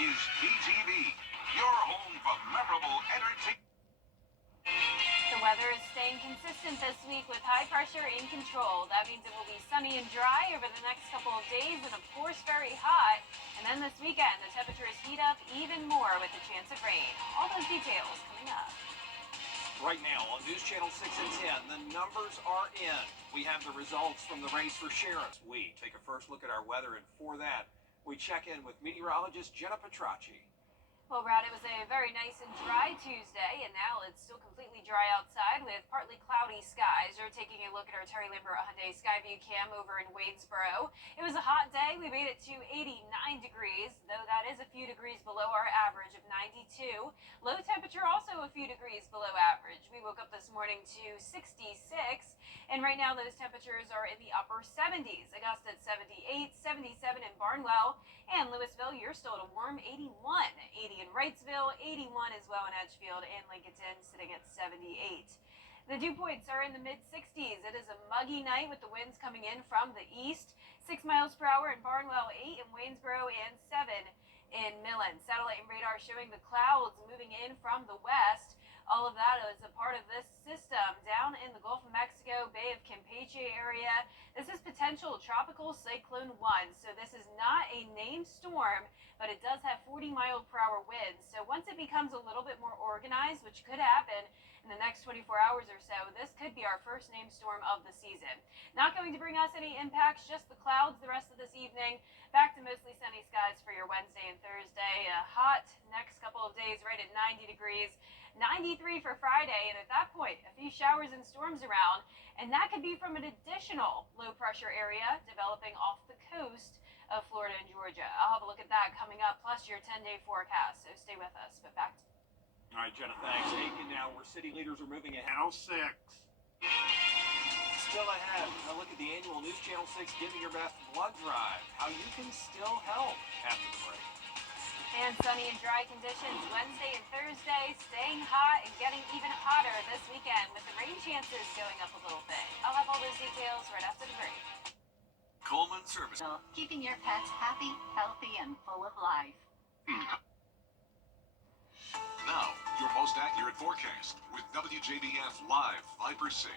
is WJBF, your home for memorable entertainment. The weather is staying consistent this week with high pressure in control. That means it will be sunny and dry over the next couple of days and, of course, very hot. And then this weekend, the temperatures heat up even more with a chance of rain. All those details coming up. Right now on News Channel 6 and 10, the numbers are in. We have the results from the race for sheriff. We take a first look at our weather, and for that, we check in with meteorologist Jenna Petracci. Well, Brad, it was a very nice and dry Tuesday, and now it's still completely dry outside with partly cloudy skies. You're taking a look at our Terry Lambert Hyundai Skyview cam over in Waynesboro. It was a hot day. We made it to 89 degrees, though that is a few degrees below our average of 92. Low temperature also a few degrees below average. We woke up this morning to 66, and right now those temperatures are in the upper 70s. Augusta at 78, 77 in Barnwell, and Louisville, you're still at a warm 81. 80 in Wrightsville, 81 as well in Edgefield, and Lincolnton sitting at 78. The dew points are in the mid-60s. It is a muggy night with the winds coming in from the east. 6 miles per hour in Barnwell, 8 in Waynesboro, and 7 in Millen. Satellite and radar showing the clouds moving in from the west. All of that is a part of this system down in the Gulf of Mexico, Bay of Campeche area. This is potential Tropical Cyclone 1. So this is not a named storm, but it does have 40-mile-per-hour winds. So once it becomes a little bit more organized, which could happen in the next 24 hours or so, this could be our first named storm of the season. Not going to bring us any impacts, just the clouds the rest of this evening. Back to mostly sunny skies for your Wednesday and Thursday. A hot next couple of days right at 90 degrees. 93 for Friday, and at that point, a few showers and storms around, and that could be from an additional low-pressure area developing off the coast of Florida and Georgia. I'll have a look at that coming up, plus your 10-day forecast, so stay with us. But back to... All right, Jenna, thanks. Aiken now, where city leaders are moving ahead. House 6. Still ahead, a look at the annual News Channel 6 Give Me Your Best blood drive, how you can still help after the break. And sunny and dry conditions Wednesday and Thursday, staying hot and getting even hotter this weekend with the rain chances going up a little bit. I'll have all those details right after the break. Coleman Service. Keeping your pets happy, healthy, and full of life. Now, your most accurate forecast with WJBF Live Viper 6.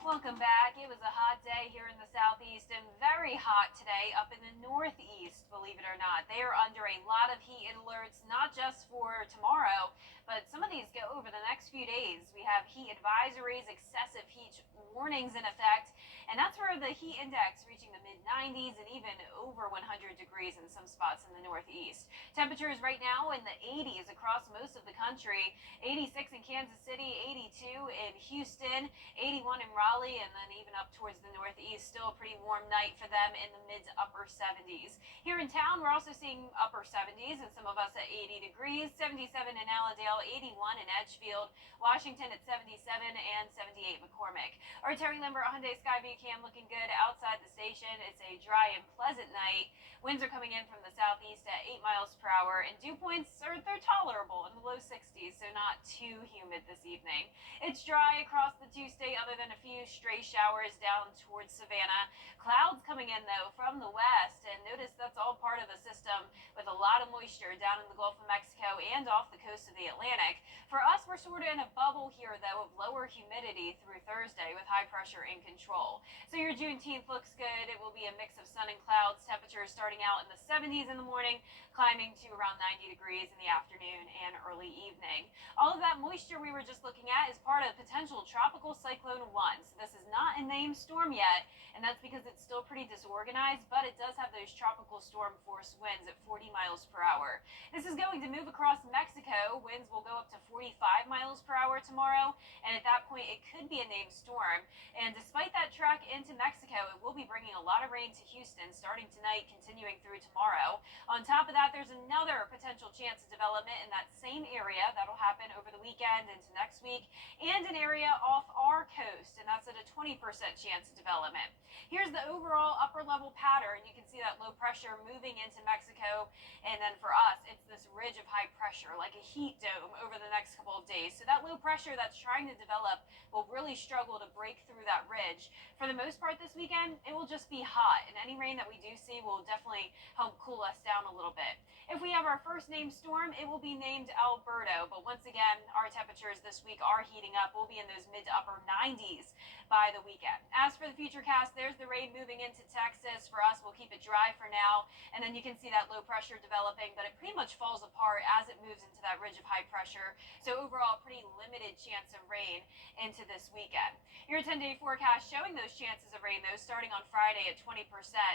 Welcome back. It was a hot day here in the southeast and very hot today up in the northeast, believe it or not. They are under a lot of heat alerts, not just for tomorrow, but some of these go over the next few days. We have heat advisories, excessive heat warnings in effect, and that's where the heat index reaching the mid-90s and even over 100 degrees in some spots in the northeast. Temperatures right now in the 80s across most of the country. 86 in Kansas City, 82 in Houston, 81 in Raleigh, and then even up towards the northeast. Still a pretty warm night for them in the mid to upper 70s. Here in town, we're also seeing upper 70s, and some of us at 80 degrees, 77 in Allendale, 81 in Edgefield, Washington at 77, and 78 McCormick. Our Terry Lambert Hyundai Skyview cam looking good outside the station. It's a dry and pleasant night. Winds are coming in from the southeast at 8 miles per hour, and dew points they're tolerable in the low 60s, so not too humid this evening. It's dry across the two-state other than a few stray showers down towards Savannah. Clouds coming in, though, from the west, and notice that's all part of the system with a lot of moisture down in the Gulf of Mexico and off the coast of the Atlantic. For us, we're sort of in a bubble here, though, of lower humidity through Thursday with high pressure in control. So your Juneteenth looks good. It will be a mix of sun and clouds. Temperatures starting out in the 70s in the morning, climbing to around 90 degrees in the afternoon and early evening. All of that moisture we were just looking at is part of potential Tropical Cyclone 1. So this is not a named storm yet, and that's because it's still pretty disorganized, but it does have those tropical storm force winds at 40 miles per hour. This is going to move across Mexico. Winds will go up to 45 miles per hour tomorrow, and at that point it could be a named storm. And despite that track into Mexico, it will be bringing a lot of rain to Houston starting tonight, continuing through tomorrow. On top of that, there's another potential chance of development in that same area. That'll happen over the weekend into next week, and an area off our coast, and that's at a 20% chance of development. Here's the overall upper level pattern. You can see that low pressure moving into Mexico, and then for us, it's this ridge of high pressure, like a heat dome over the next couple of days. So that low pressure that's trying to develop will really struggle to break through that ridge. For the most part this weekend, it will just be hot, and any rain that we do see will definitely help cool us down a little bit. If we have have our first named storm. It will be named Alberto. But once again, our temperatures this week are heating up. We'll be in those mid to upper 90s by the weekend. As for the futurecast, there's the rain moving into Texas. For us, we'll keep it dry for now. And then you can see that low pressure developing, but it pretty much falls apart as it moves into that ridge of high pressure. So overall, pretty limited chance of rain into this weekend. Your 10-day forecast showing those chances of rain, though, starting on Friday at 20%.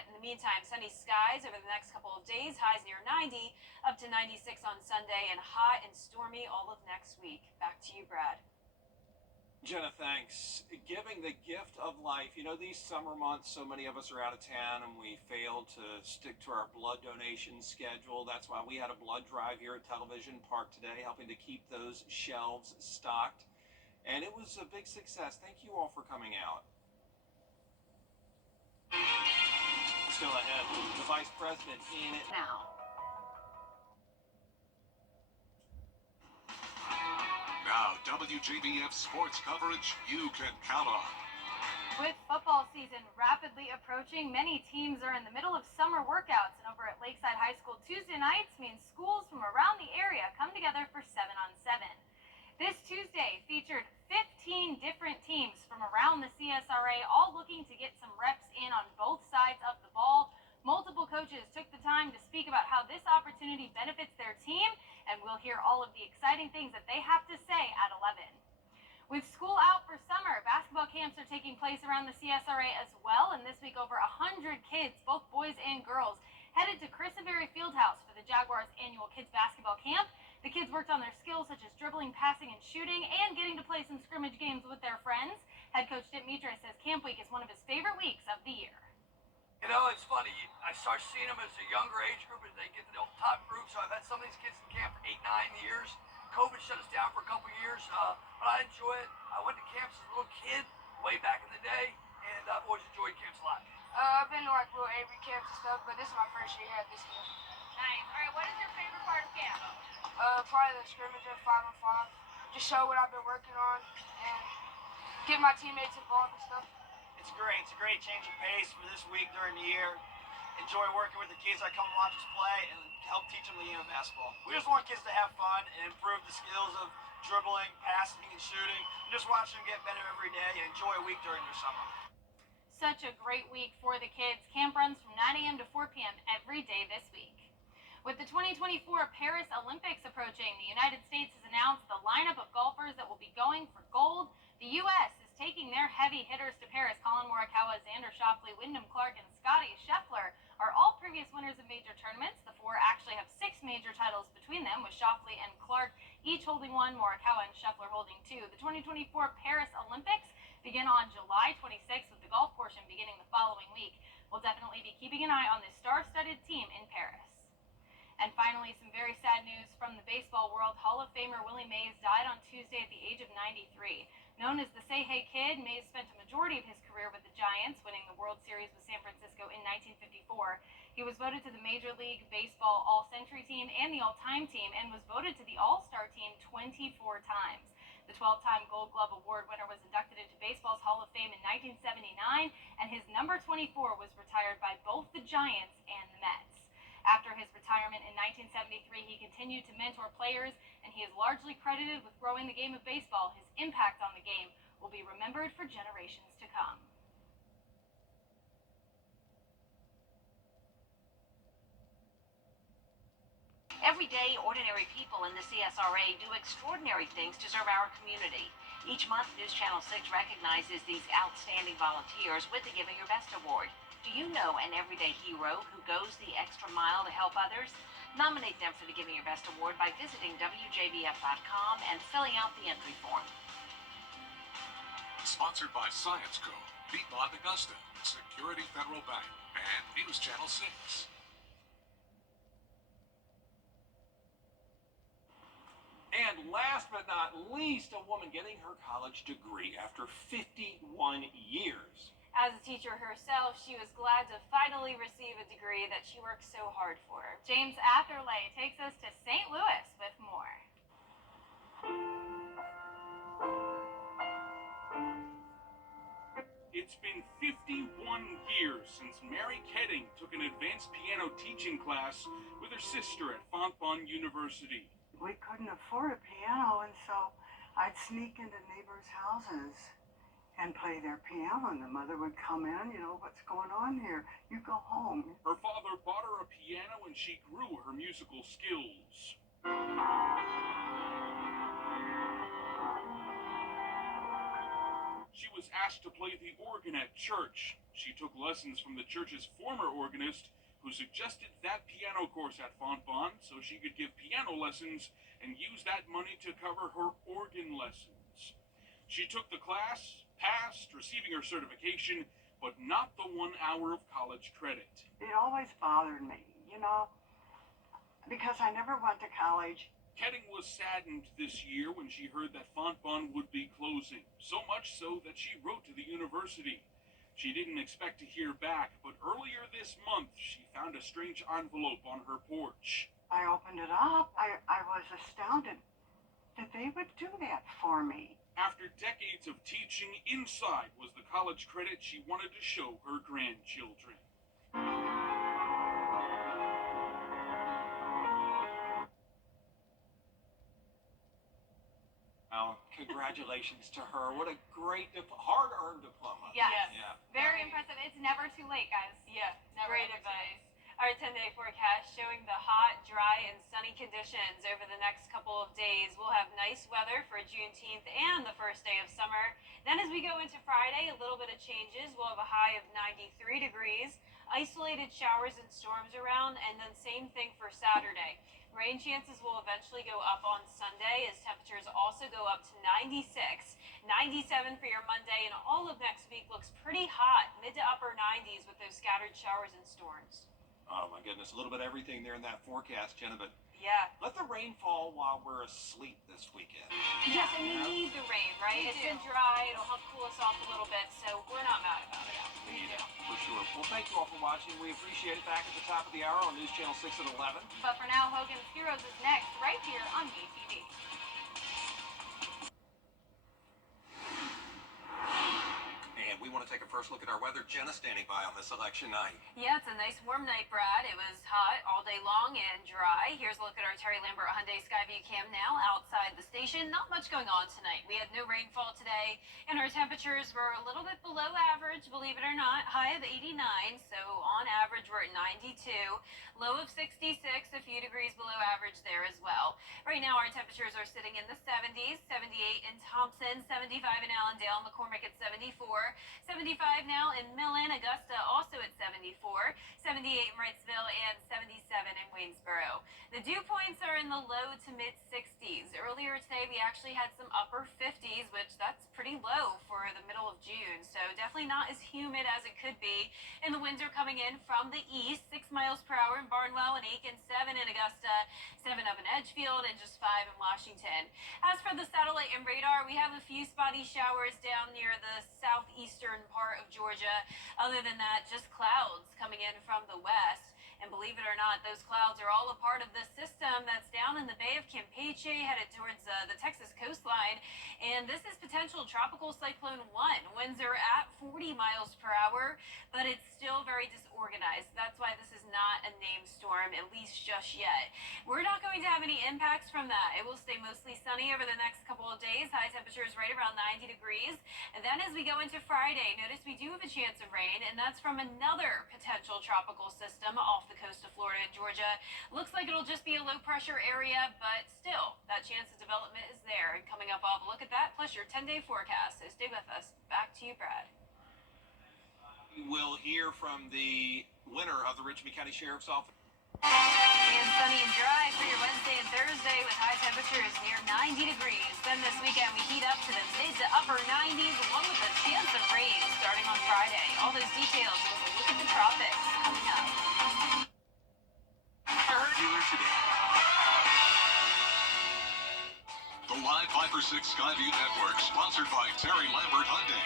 In the meantime, sunny skies over the next couple of days, highs near 90, up to 96 on Sunday, and hot and stormy all of next week. Back to you, Brad. Jenna, thanks. Giving the gift of life. You know, these summer months, so many of us are out of town and we fail to stick to our blood donation schedule. That's why we had a blood drive here at Television Park today, helping to keep those shelves stocked. And it was a big success. Thank you all for coming out. Still ahead, the Vice President in it Now. Now, WJBF sports coverage you can count on. With football season rapidly approaching, many teams are in the middle of summer workouts, and over at Lakeside High School, Tuesday nights means schools from around the area come together for 7-on-7. This Tuesday featured 15 different teams from around the CSRA, all looking to get some reps in on both sides of the ball. Multiple coaches took the time to speak about how this opportunity benefits their team, and we'll hear all of the exciting things that they have to say at 11. With school out for summer, basketball camps are taking place around the CSRA as well, and this week over 100 kids, both boys and girls, headed to Christenberry Fieldhouse for the Jaguars' annual kids basketball camp. The kids worked on their skills such as dribbling, passing, and shooting, and getting to play some scrimmage games with their friends. Head coach Dick Mitra says camp week is one of his favorite weeks of the year. You know, it's funny. I started seeing them as a younger age group as they get to the top group. So I've had some of these kids in camp for 8, 9 years. COVID shut us down for a couple years, but I enjoy it. I went to camps as a little kid way back in the day, and I've always enjoyed camps a lot. I've been to like little Avery camps and stuff, but this is my first year here at this camp. Nice. All right, what is your favorite part of camp? Probably the scrimmage at 5-on-5. Just show what I've been working on and get my teammates involved and stuff. It's great. It's a great change of pace for this week during the year. Enjoy working with the kids that come and watch us play and help teach them the game of basketball. We just want kids to have fun and improve the skills of dribbling, passing, and shooting. And just watch them get better every day and enjoy a week during their summer. Such a great week for the kids. Camp runs from 9 a.m. to 4 p.m. every day this week. With the 2024 Paris Olympics approaching, the United States has announced the lineup of golfers that will be going for gold. The U.S. is taking their heavy hitters to Paris. Colin Morikawa, Xander Schauffele, Wyndham Clark, and Scotty Scheffler are all previous winners of major tournaments. The four actually have 6 major titles between them, with Schauffele and Clark each holding 1, Morikawa and Scheffler holding 2. The 2024 Paris Olympics begin on July 26th, with the golf portion beginning the following week. We'll definitely be keeping an eye on this star-studded team in Paris. And finally, some very sad news from the baseball world. Hall of Famer Willie Mays died on Tuesday at the age of 93. Known as the Say Hey Kid, Mays spent a majority of his career with the Giants, winning the World Series with San Francisco in 1954. He was voted to the Major League Baseball All-Century Team and the All-Time Team, and was voted to the All-Star Team 24 times. The 12-time Gold Glove Award winner was inducted into baseball's Hall of Fame in 1979, and his number 24 was retired by both the Giants and the Mets. After his retirement in 1973, he continued to mentor players, and he is largely credited with growing the game of baseball. His impact on the game will be remembered for generations to come. Every day, ordinary people in the CSRA do extraordinary things to serve our community. Each month, News Channel 6 recognizes these outstanding volunteers with the Giving Your Best Award. Do you know an everyday hero who goes the extra mile to help others? Nominate them for the Giving Your Best Award by visiting WJBF.com and filling out the entry form. Sponsored by Science Co., Piedmont Augusta, Security Federal Bank, and News Channel 6. And last but not least, a woman getting her college degree after 51 years. As a teacher herself, she was glad to finally receive a degree that she worked so hard for. James Atherley takes us to St. Louis with more. It's been 51 years since Mary Ketting took an advanced piano teaching class with her sister at Fontbonne University. We couldn't afford a piano, and so I'd sneak into neighbors' houses and play their piano, and the mother would come in, what's going on here? You go home. Her father bought her a piano and she grew her musical skills. She was asked to play the organ at church. She took lessons from the church's former organist, who suggested that piano course at Fontbonne so she could give piano lessons and use that money to cover her organ lessons. She took the class, passed, receiving her certification, but not the 1 hour of college credit. It always bothered me, because I never went to college. Ketting was saddened this year when she heard that Fontbonne would be closing, so much so that she wrote to the university. She didn't expect to hear back, but earlier this month, she found a strange envelope on her porch. I opened it up. I was astounded that they would do that for me. After decades of teaching, inside was the college credit she wanted to show her grandchildren. Congratulations to her. What a great, hard-earned diploma. Yes. Yeah. Very impressive. It's never too late, guys. Yeah, Never great ever too advice. Our 10-day forecast showing the hot, dry, and sunny conditions over the next couple of days. We'll have nice weather for Juneteenth and the first day of summer. Then as we go into Friday, a little bit of changes. We'll have a high of 93 degrees, isolated showers and storms around, and then same thing for Saturday. Rain chances will eventually go up on Sunday as temperatures also go up to 96, 97 for your Monday, and all of next week looks pretty hot, mid to upper 90s with those scattered showers and storms. Oh my goodness, a little bit of everything there in that forecast, Jenna, but Yeah. let the rain fall while we're asleep this weekend. Yes, and we need the rain, right? We It's do. been dry, it'll help cool us off a little bit, so we're not mad about it. We need it, for sure. Well, thank you all for watching. We appreciate it. Back at the top of the hour on News Channel 6 at 11. But for now, Hogan's Heroes is next, right here on BTV. And we want to take a first look at our weather. Jenna standing by on this election night. Yeah, it's a nice warm night, Brad. It was hot all day long and dry. Here's a look at our Terry Lambert Hyundai Skyview cam now outside the station. Not much going on tonight. We had no rainfall today, and our temperatures were a little bit below average, believe it or not. High of 89, so on average we're at 92. Low of 66, a few degrees below average there as well. Right now our temperatures are sitting in the 70s, 78 in Thompson, 75 in Allendale, McCormick at 74, 75 now in Millen, Augusta also at 74, 78 in Wrightsville, and 77 in Waynesboro. The dew points are in the low to mid 60s. Earlier today we actually had some upper 50s, which that's pretty low for the middle of June, so definitely not as humid as it could be. And the winds are coming in from the east, 6 miles per hour in Barnwell and Aiken, 7 in Augusta, 7 up in Edgefield, and just 5 in Washington. As for the satellite and radar, we have a few spotty showers down near the southeastern part of Georgia. Other than that, just clouds coming in from the west. And believe it or not, those clouds are all a part of the system that's down in the Bay of Campeche, headed towards the Texas coastline. And this is potential Tropical Cyclone 1. Winds are at 40 miles per hour, but it's still very disorganized. That's why this is not a named storm, at least just yet. We're not going to have any impacts from that. It will stay mostly sunny over the next couple of days. High temperatures right around 90 degrees. And then as we go into Friday, notice we do have a chance of rain, and that's from another potential tropical system off the coast of Florida and Georgia. Looks like it'll just be a low pressure area, but still, that chance of development is there. And coming up, I'll have a look at that, plus your 10-day forecast. So stay with us. Back to you, Brad. We'll hear from the winner of the Richmond County Sheriff's Office. And sunny and dry for your Wednesday and Thursday with high temperatures near 90 degrees. Then this weekend we heat up to the mid to upper 90s, along with a chance of rain starting on Friday. All those details with a look at the tropics coming up. Dealer today. The Live 5 for 6 Skyview Network, sponsored by Terry Lambert Hyundai.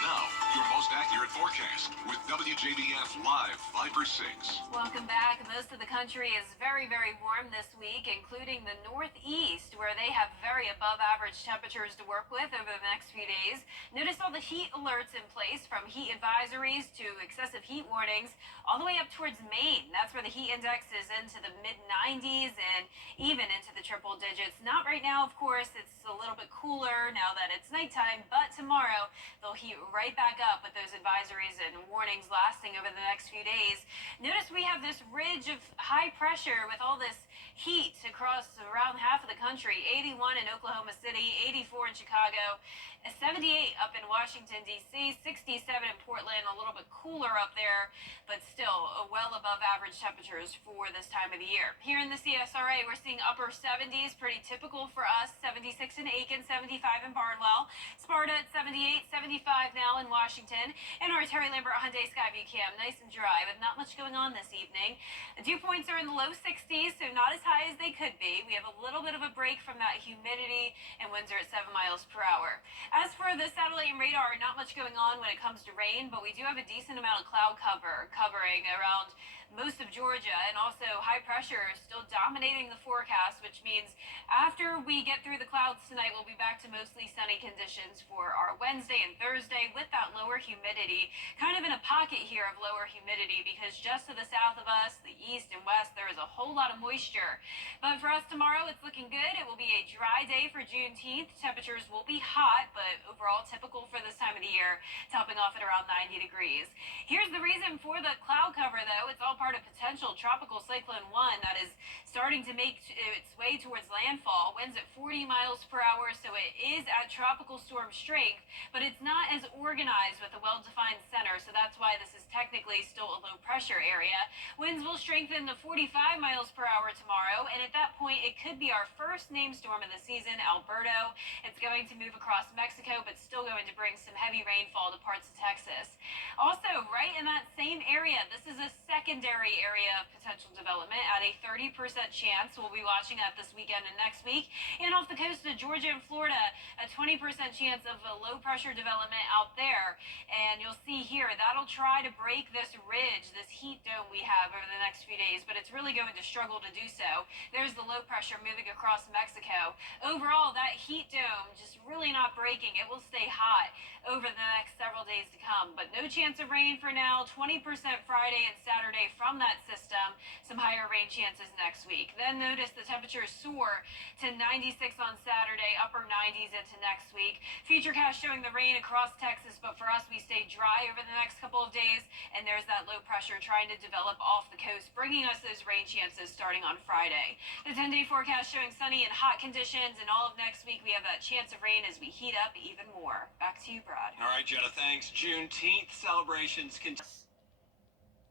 Now, your most accurate accurate forecast with WJBF Live Viper 6. Welcome back. Most of the country is very, very warm this week, including the Northeast, where they have very above average temperatures to work with over the next few days. Notice all the heat alerts in place, from heat advisories to excessive heat warnings, all the way up towards Maine. That's where the heat index is into the mid-90s and even into the triple digits. Not right now, of course. It's a little bit cooler now that it's nighttime, but tomorrow they'll heat right back up with those advisories and warnings lasting over the next few days. Notice we have this ridge of high pressure with all this heat across around half of the country. 81 in Oklahoma City, 84 in Chicago, 78 up in Washington, D.C., 67 in Portland, a little bit cooler up there, but still well above average temperatures for this time of the year. Here in the CSRA, we're seeing upper 70s, pretty typical for us. 76 in Aiken, 75 in Barnwell, Sparta at 78, 75 now in Washington, and our Terry Lambert Hyundai Skyview Cam, nice and dry with not much going on this evening. The dew points are in the low 60s, so not as high as they could be. We have a little bit of a break from that humidity, and winds are at 7 miles per hour. As for the satellite and radar, not much going on when it comes to rain, but we do have a decent amount of cloud cover covering around most of Georgia, and also high pressure still dominating the forecast, which means after we get through the clouds tonight, we'll be back to mostly sunny conditions for our Wednesday and Thursday with that lower humidity, kind of in a pocket here of lower humidity, because just to the south of us, the east and west, there is a whole lot of moisture. But for us tomorrow, it's looking good. It will be a dry day for Juneteenth. Temperatures will be hot, but overall typical for this time of the year, topping off at around 90 degrees. Here's the reason for the cloud cover, though. It's all part of potential tropical cyclone 1 that is starting to make its way towards landfall. Winds at 40 miles per hour, so it is at tropical storm strength, but it's not as organized with a well-defined center, so that's why this is technically still a low pressure area. Winds will strengthen to 45 miles per hour tomorrow, and at that point it could be our first named storm of the season, Alberto. It's going to move across Mexico, but still going to bring some heavy rainfall to parts of Texas. Also, right in that same area, this is a secondary area of potential development at a 30% chance. We'll be watching that this weekend and next week. And off the coast of Georgia and Florida, a 20% chance of a low pressure development out there. And you'll see here, that'll try to break this ridge, this heat dome we have over the next few days, but it's really going to struggle to do so. There's the low pressure moving across Mexico. Overall, that heat dome just really not breaking. It will stay hot over the next several days to come, but no chance of rain for now. 20% Friday and Saturday from that system. Some higher rain chances next week. Then notice the temperatures soar to 96 on Saturday, upper 90s into next week. Futurecast showing the rain across Texas, but for us, we stay dry over the next couple of days, and there's that low pressure trying to develop off the coast, bringing us those rain chances starting on Friday. The 10-day forecast showing sunny and hot conditions, and all of next week we have that chance of rain as we heat up even more. Back to you, Brad. All right, Jenna, thanks. Juneteenth celebrations continue.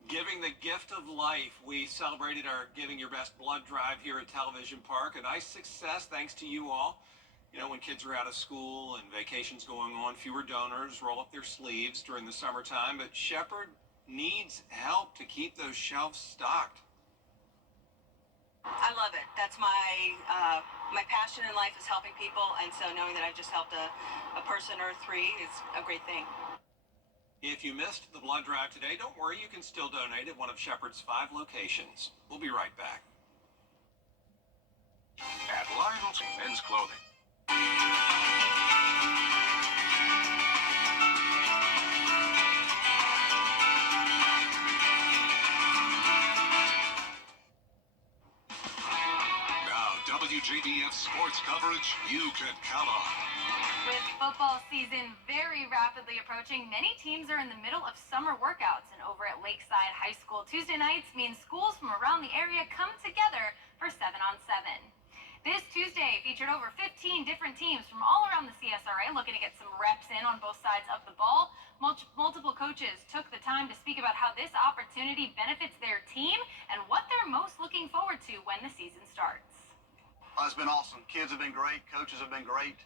Giving the gift of life, we celebrated our Giving Your Best Blood drive here at Television Park. A nice success thanks to you all. You know, when kids are out of school and vacations going on, fewer donors roll up their sleeves during the summertime, but Shepherd needs help to keep those shelves stocked. I love it. That's my passion in life, is helping people, and so knowing that I've just helped a person or three is a great thing. If you missed the blood drive today, don't worry, you can still donate at one of Shepherd's 5 locations. We'll be right back. At Lionel's Men's Clothing. Now, WJBF sports coverage you can count on. With football season very rapidly approaching, many teams are in the middle of summer workouts, and over at Lakeside High School, Tuesday nights means schools from around the area come together for 7-on-7. This Tuesday featured over 15 different teams from all around the CSRA looking to get some reps in on both sides of the ball. Multiple coaches took the time to speak about how this opportunity benefits their team and what they're most looking forward to when the season starts. It's been awesome. Kids have been great. Coaches have been great.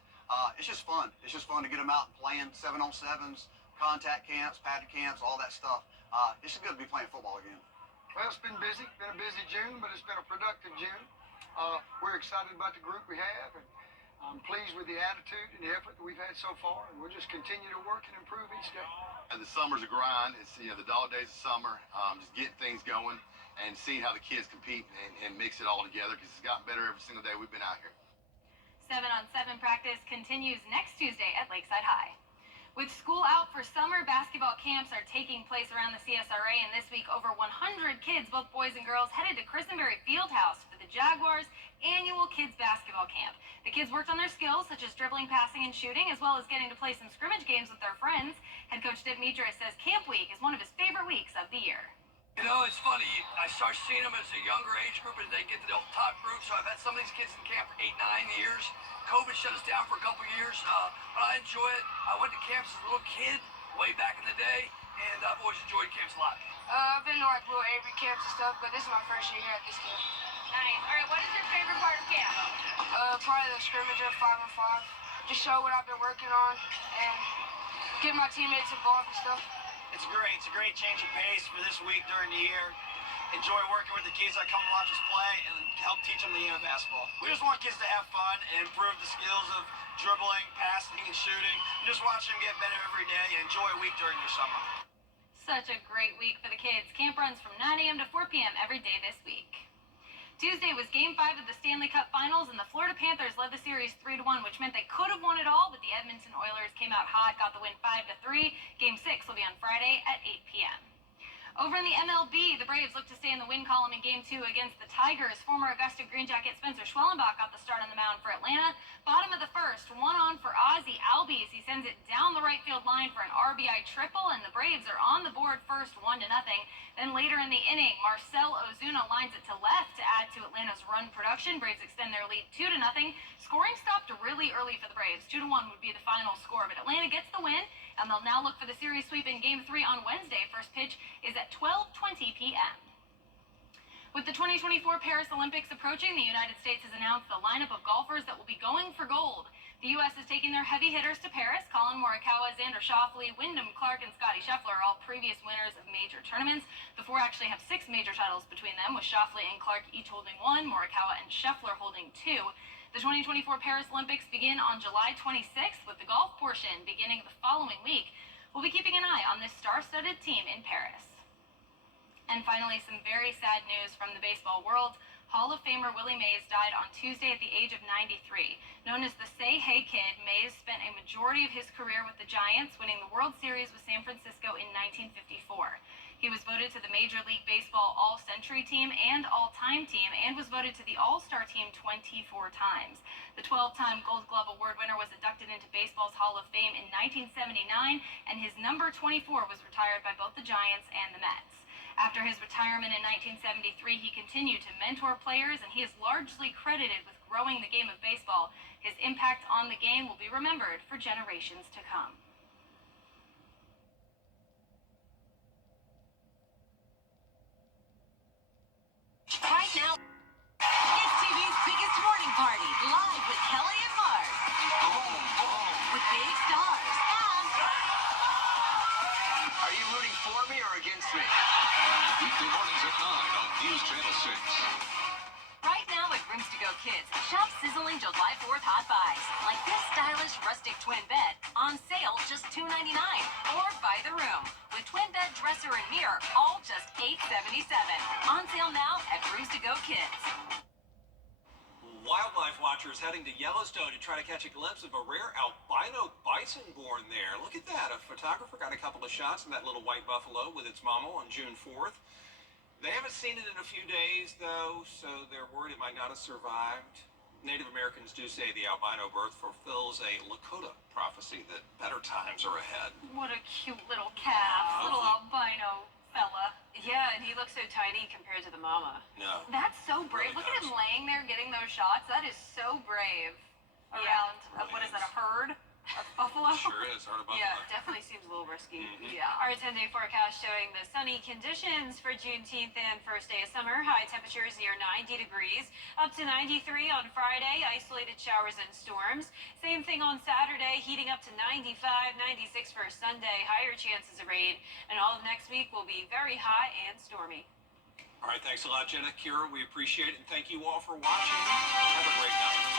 It's just fun. It's just fun to get them out and playing 7-on-7s, contact camps, padded camps, all that stuff. It's just good to be playing football again. Well, it's been busy. Been a busy June, but it's been a productive June. We're excited about the group we have, and I'm pleased with the attitude and the effort that we've had so far, and we'll just continue to work and improve each day. And the summer's a grind. It's the dog days of summer. Just getting things going and seeing how the kids compete and mix it all together because it's gotten better every single day we've been out here. 7-on-7 practice continues next Tuesday at Lakeside High. With school out for summer, basketball camps are taking place around the CSRA, and this week over 100 kids, both boys and girls, headed to Christenberry Fieldhouse for the Jaguars' annual kids basketball camp. The kids worked on their skills, such as dribbling, passing, and shooting, as well as getting to play some scrimmage games with their friends. Head coach Dick Mitras says Camp Week is one of his favorite weeks of the year. You know, it's funny. I start seeing them as a younger age group as they get to the top group. So I've had some of these kids in camp for 8, 9 years. COVID shut us down for a couple years, but I enjoy it. I went to camps as a little kid way back in the day, and I've always enjoyed camps a lot. I've been to like little Avery camps and stuff, but this is my first year here at this camp. Nice. All right, what is your favorite part of camp? Probably the scrimmager 5-on-5. Just show what I've been working on and get my teammates involved and stuff. It's great. It's a great change of pace for this week during the year. Enjoy working with the kids that come and watch us play and help teach them the game of basketball. We just want kids to have fun and improve the skills of dribbling, passing, and shooting. And just watch them get better every day and enjoy a week during their summer. Such a great week for the kids. Camp runs from 9 a.m. to 4 p.m. every day this week. Tuesday was Game 5 of the Stanley Cup Finals, and the Florida Panthers led the series 3-1, which meant they could have won it all, but the Edmonton Oilers came out hot, got the win 5-3. Game 6 will be on Friday at 8 p.m. Over in the MLB, the Braves look to stay in the win column in Game 2 against the Tigers. Former Augusta Green Jacket Spencer Schwellenbach got the start on the mound for Atlanta. Bottom of the first, one on for Ozzie Albies. He sends it down the right field line for an RBI triple, and the Braves are on the board first, 1-0. Then later in the inning, Marcell Ozuna lines it to left to add to Atlanta's run production. Braves extend their lead 2-0. Scoring stopped really early for the Braves. 2-1 would be the final score, but Atlanta gets the win, and they'll now look for the series sweep in Game 3 on Wednesday. First pitch is at 12:20 p.m. With the 2024 Paris Olympics approaching, the United States has announced the lineup of golfers that will be going for gold. The U.S. is taking their heavy hitters to Paris. Colin Morikawa, Xander Schauffele, Wyndham Clark, and Scotty Scheffler are all previous winners of major tournaments. The four actually have 6 major titles between them, with Schauffele and Clark each holding 1, Morikawa and Scheffler holding 2. The 2024 Paris Olympics begin on July 26th, with the golf portion beginning the following week. We'll be keeping an eye on this star-studded team in Paris. And finally, some very sad news from the baseball world. Hall of Famer Willie Mays died on Tuesday at the age of 93. Known as the Say Hey Kid, Mays spent a majority of his career with the Giants, winning the World Series with San Francisco in 1954. He was voted to the Major League Baseball All-Century Team and All-Time Team, and was voted to the All-Star Team 24 times. The 12-time Gold Glove Award winner was inducted into baseball's Hall of Fame in 1979, and his number 24 was retired by both the Giants and the Mets. After his retirement in 1973, he continued to mentor players, and he is largely credited with growing the game of baseball. His impact on the game will be remembered for generations to come. Right now, it's TV's biggest morning party, live with Kelly and Mark. With big stars and... Are you rooting for me or against me? Weekday mornings at 9 on News Channel 6. Right now at Rooms to Go Kids, shop sizzling July 4th hot buys, like this stylish rustic twin bed, on sale just $2.99. Or buy the room, with twin bed, dresser, and mirror, all just $8.77. On sale now at Rooms to Go Kids. Wildlife watchers heading to Yellowstone to try to catch a glimpse of a rare albino bison born there. Look at that. A photographer got a couple of shots of that little white buffalo with its mama on June 4th. They haven't seen it in a few days, though, so they're worried it might not have survived. Native Americans do say the albino birth fulfills a Lakota prophecy that better times are ahead. What a cute little calf, little albino fella. Yeah, and he looks so tiny compared to the mama. No. That's so brave. Really Look at him does. laying there getting those shots. That is so brave. Around, really what is that, a is. herd? Of buffalo? Sure is. Hard about Yeah, that. definitely seems a little risky. Yeah. Our 10-day forecast showing the sunny conditions for Juneteenth and first day of summer. High temperatures near 90 degrees, up to 93 on Friday. Isolated showers and storms. Same thing on Saturday, heating up to 95, 96 for Sunday. Higher chances of rain. And all of next week will be very hot and stormy. All right, thanks a lot, Jenna. Kira, we appreciate it, and thank you all for watching. Have a great night.